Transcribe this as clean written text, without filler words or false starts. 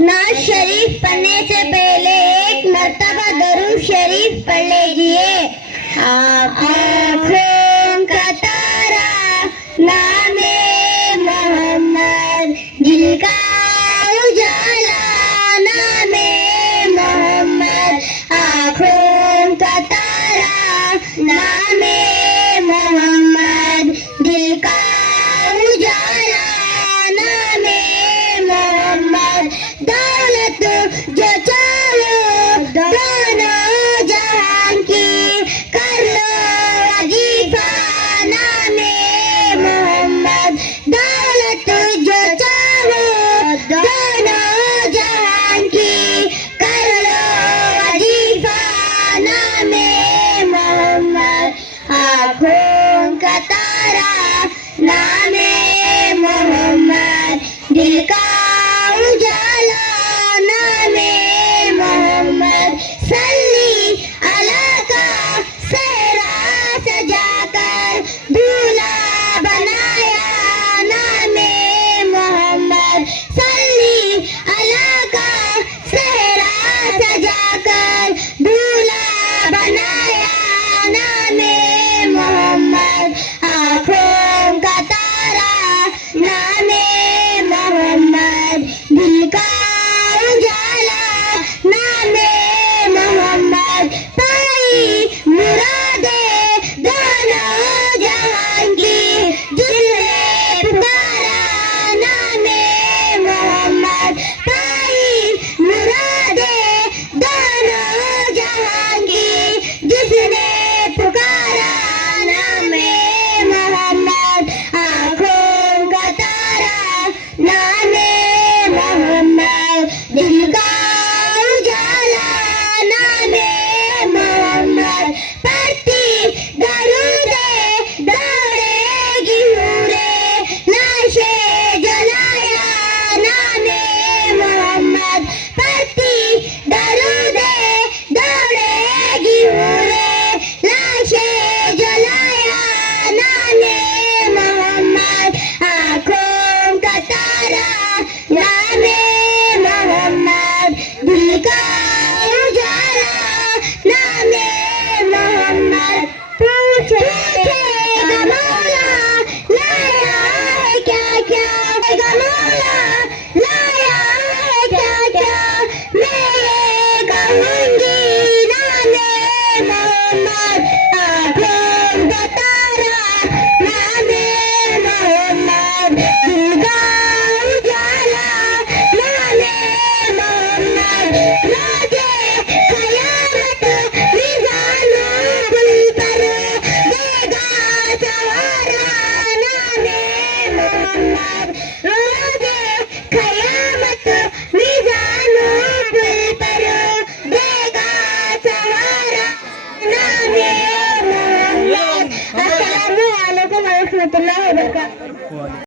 नाज शरीफ पढ़ने से पहले एक मर्तबा दरूद शरीफ पढ़ लीजिए। आँखों का तारा नामे मोहम्मद, दिल का उजाला नामे मोहम्मद। आँखों का तारा नामे मोहम्मद, दिल का उजाला नामे मोहम्मद। दौलत जो चाहो दोनों जहां की, कर लो वजीफा नामे मोहम्मद। दौलत जो चाहो दोनों जहां की, कर लो वजीफा नामे मोहम्मद। आँखों का तारा नामे मोहम्मद, दिल का उजाला नामे मोहम्मद। सल्ली अला का सेहरा सजाकर दूल्हा बनाया नामे मोहम्मद। सल्ली अला का सेहरा सजाकर दूल्हा बनाया नामे मोहम्मद। आँखों का तारा नामे मोहम्मद, दिल का उजाला नामे मोहम्मद। पाई मुरादे दोनों जहां की, जिसने पुकारा नामे मोहम्मद। पाई मुरादे दोनों जहां की, जिसने पुकारा नामे मोहम्मद। आँखों का तारा नामे मोहम्मद, दिल का उजाला नामे मोहम्मद। पढ़ती दरूदे दौड़ेगी हूरे, लाशें जलाया नामे मोहम्मद। पढ़ती दरूदे दौड़ेगी हूरे, लाशें जलाया नामे मोहम्मद। आँखों का तारा नामे मोहम्मद, दिल का उजाला नामे मोहम्मद। पूछेगा मौला लाया है क्या क्या, मौला लाया है क्या क्या, मैं ये कहूँगी नामे मोहम्मद। आँखों का तारा नामे मोहम्मद, दिल का उजाला नामे मोहम्मद। रोज़े क़यामत मिज़ानों गुल पर देगा सहारा नामे मोहम्मद। रोज़े क़यामत मिज़ानों गुल पर देगा सहारा नामे मोहम्मद। अस्सलामु अलैकुम व रहमतुल्लाहि व बरकातुहू।